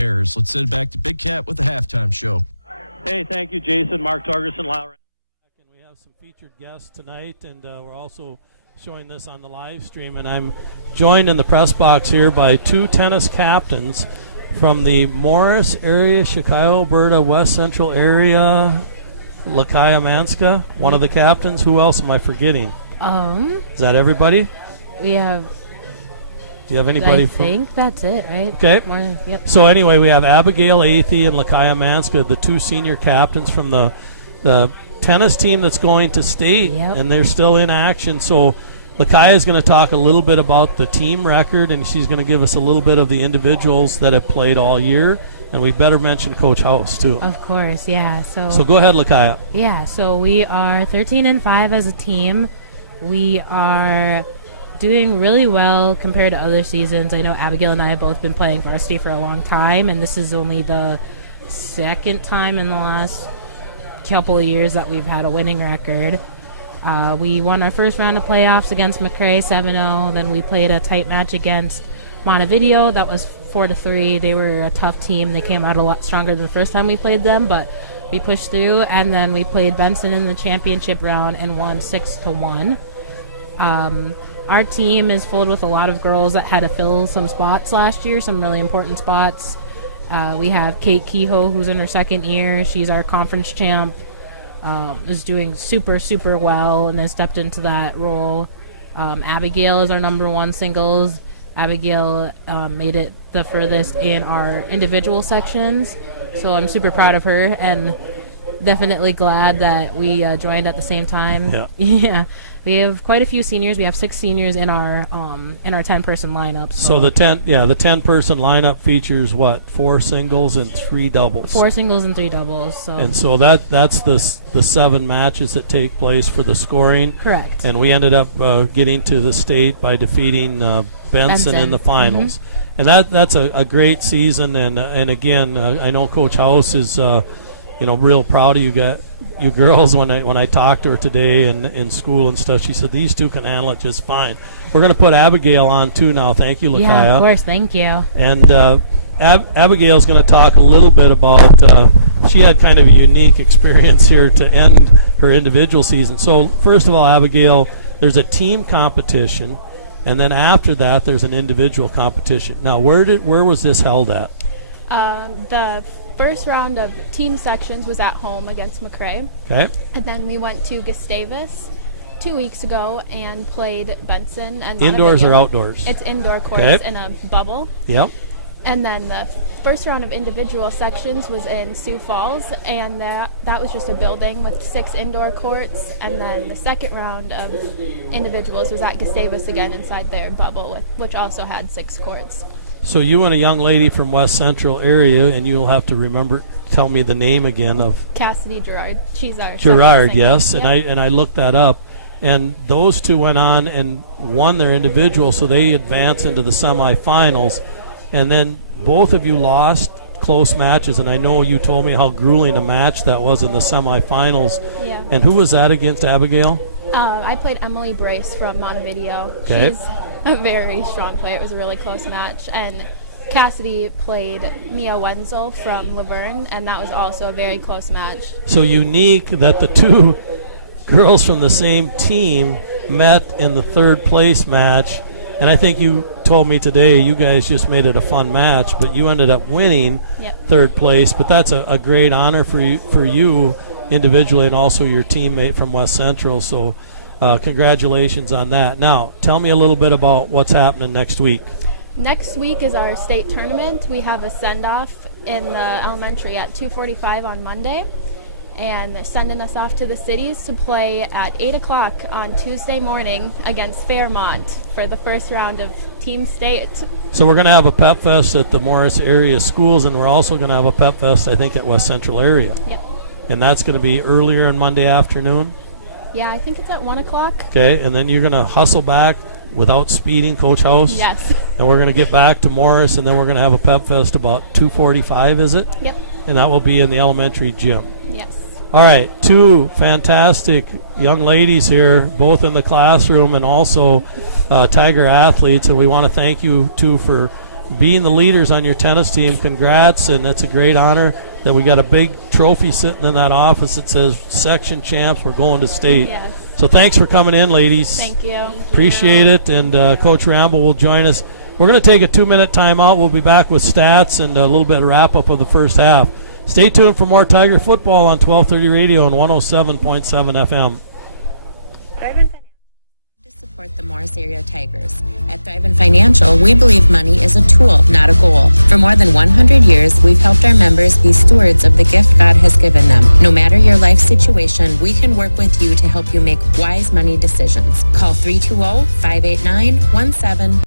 years. It seems like a big gap at the halftime show. Thank you, Jason. Mark Torgerson. And we have some featured guests tonight, and we're also showing this on the live stream. And I'm joined in the press box here by two tennis captains from the Morris area, Chokio-Alberta, West Central area. Lakia, Manska, one of the captains. Who else am I forgetting? Is that everybody? We have. Do you have anybody? I think that's it, right? Okay. Yep. So anyway, we have Abbigail, Athey, and Lakia Manska, the two senior captains from the tennis team that's going to state, and they're still in action. So Lakia is going to talk a little bit about the team record, and she's going to give us a little bit of the individuals that have played all year. And we better mention Coach House, too. Of course, yeah. So go ahead, Lakia. Yeah, so we are 13-5 as a team. We are doing really well compared to other seasons. I know Abigail and I have both been playing varsity for a long time, and this is only the second time in the last couple of years that we've had a winning record. We won our first round of playoffs against McRae 7-0. Then we played a tight match against Montevideo. That was 4-3. They were a tough team. They came out a lot stronger than the first time we played them, but we pushed through. And then we played Benson in the championship round and won 6-1. Our team is filled with a lot of girls that had to fill some spots last year, some really important spots. We have Kate Kehoe, who's in her second year. She's our conference champ, is doing super, super well and has stepped into that role. Abigail is our number one singles. Abigail made it the furthest in our individual sections, so I'm super proud of her and definitely glad that we joined at the same time. Yeah. We have quite a few seniors. We have 6 seniors in our 10-person lineup. So the 10-person lineup features what? 4 singles and 3 doubles. 4 singles and 3 doubles. So that's the 7 matches that take place for the scoring. Correct. And we ended up getting to the state by defeating Benson in the finals. And that's a great season. And again, I know Coach House is real proud of you girls. When I talked to her today in school and stuff, she said these two can handle it just fine. We're going to put Abigail on too now. Thank you, Lakia. Yeah, of course. Thank you. And Abigail's going to talk a little bit about she had kind of a unique experience here to end her individual season. So first of all, Abigail, there's a team competition, and then after that there's an individual competition. Now where was this held at? The first round of team sections was at home against McRae. Okay. And then we went to Gustavus 2 weeks ago and played Benson. And indoors or outdoors? It's indoor courts in a bubble. Yep. And then the first round of individual sections was in Sioux Falls, and that was just a building with 6 indoor courts. And then the second round of individuals was at Gustavus again inside their bubble, which also had 6 courts. So you and a young lady from West Central area, and you'll have to tell me the name again of Cassidy Gerard. She's our Gerard, yes. Yep. And I looked that up, and those two went on and won their individual, so they advanced into the semifinals. And then both of you lost close matches, and I know you told me how grueling a match that was in the semifinals. Yeah. And who was that against, Abigail? I played Emily Brace from Montevideo. Okay. She's a very strong player. It was a really close match. And Cassidy played Mia Wenzel from Laverne, and that was also a very close match. So unique that the two girls from the same team met in the third place match. And I think you told me today you guys just made it a fun match, but you ended up winning third place. But that's a great honor for you individually and also your teammate from West Central. So congratulations on that. Now, tell me a little bit about what's happening next week. Next week is our state tournament. We have a send-off in the elementary at 2:45 on Monday. And they're sending us off to the cities to play at 8 o'clock on Tuesday morning against Fairmont for the first round of Team State. So we're going to have a pep fest at the Morris area schools, and we're also going to have a pep fest, I think, at West Central area. Yep. And that's going to be earlier on Monday afternoon? Yeah, I think it's at 1 o'clock. Okay, and then you're going to hustle back without speeding, Coach House? Yes. And we're going to get back to Morris, and then we're going to have a pep fest about 2:45, is it? Yep. And that will be in the elementary gym. Yes. All right, two fantastic young ladies here, both in the classroom and also Tiger athletes, and we want to thank you, too, for being the leaders on your tennis team. Congrats, and that's a great honor that we got a big trophy sitting in that office that says section champs, we're going to state. Yes. So thanks for coming in, ladies. Thank you. Appreciate it, and Coach Ramble will join us. We're going to take a 2-minute timeout. We'll be back with stats and a little bit of wrap-up of the first half. Stay tuned for more Tiger football on 1230 Radio and 107.7 FM.